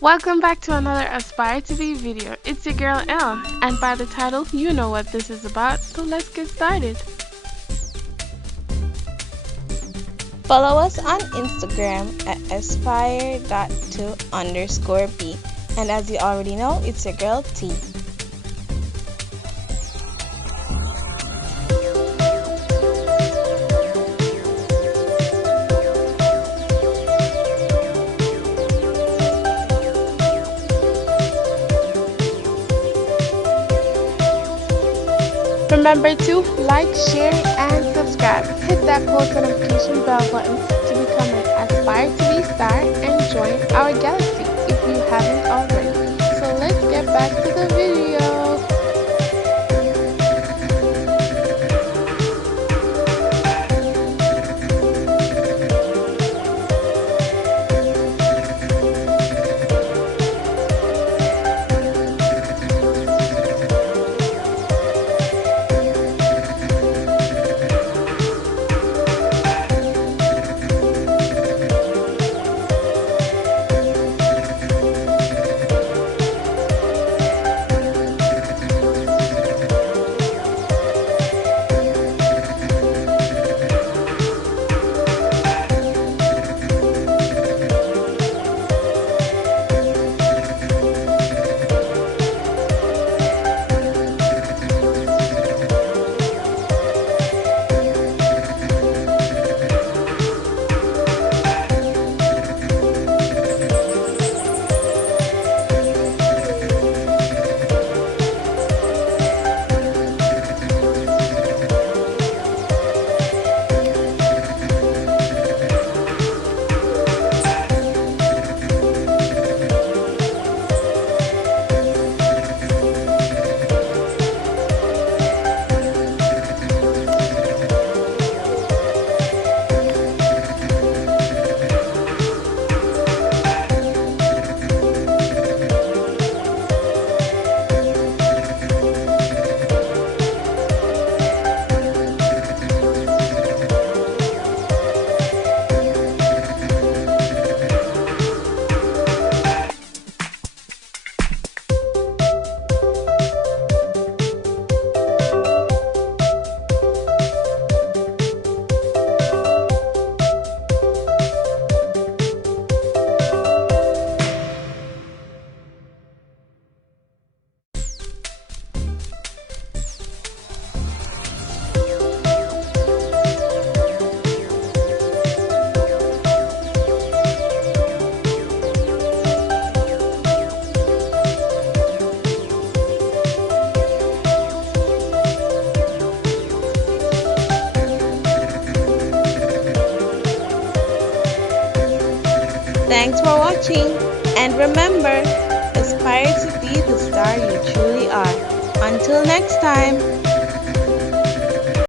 Welcome back to another Aspire to Be video. It's your girl Elle, and by the title, you know what this is about, so let's get started. Follow us on Instagram at aspire.to_be. And as you already know, it's your girl T. Remember to like, share, and subscribe. Hit that post notification bell button to become an Aspire to Be star and join our galaxy if you haven't already. So let's get back to the video. Thanks for watching, and remember, aspire to be the star you truly are. Until next time.